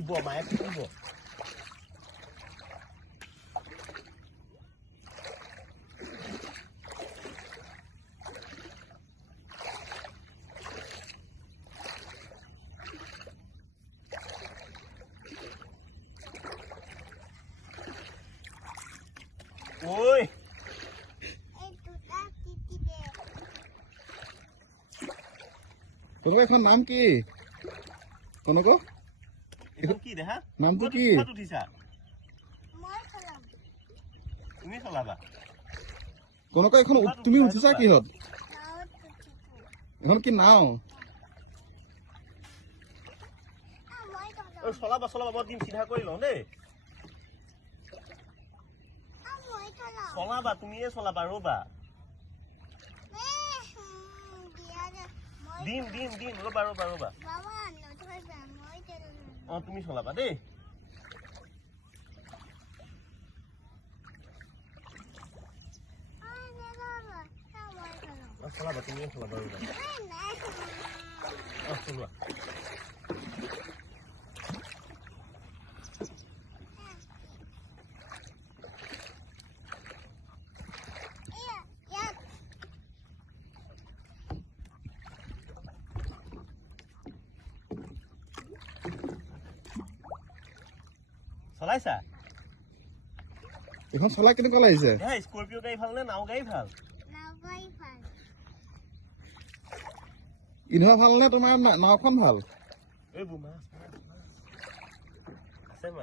দিব মায়ে দিব oi তোমার এখন নাম কি কোনক এখন কি দেখা নামটো কি কত উঠিছা মই চলাম তুমি চলাবা কোনক এখন তুমি উঠিছা কিহত নাওত উঠিছো এখন কি নাও মই চলাম ঐ চলাবা চলাবা মই দিম সিধা কৰি লওঁ দেই মই চলাম চলাবা তুমিয়ে চলাবা ৰবা দিয়া দে মই দিম ৰবা বাবা নথইবা মই চলাম তুমি চলাবা দেই চলাবা তুমিয়ে চলাবা ৰবা চলোৱা চলাইছা এখন চলাই কেনেকুৱা লাগিছে স্কৰপিঅ গাড়ী ভাল নে নাও গাড়ী ভাল ইনোভা ভাল নে তোমাৰ নাওখন ভাল এই বুমা আছে মাছ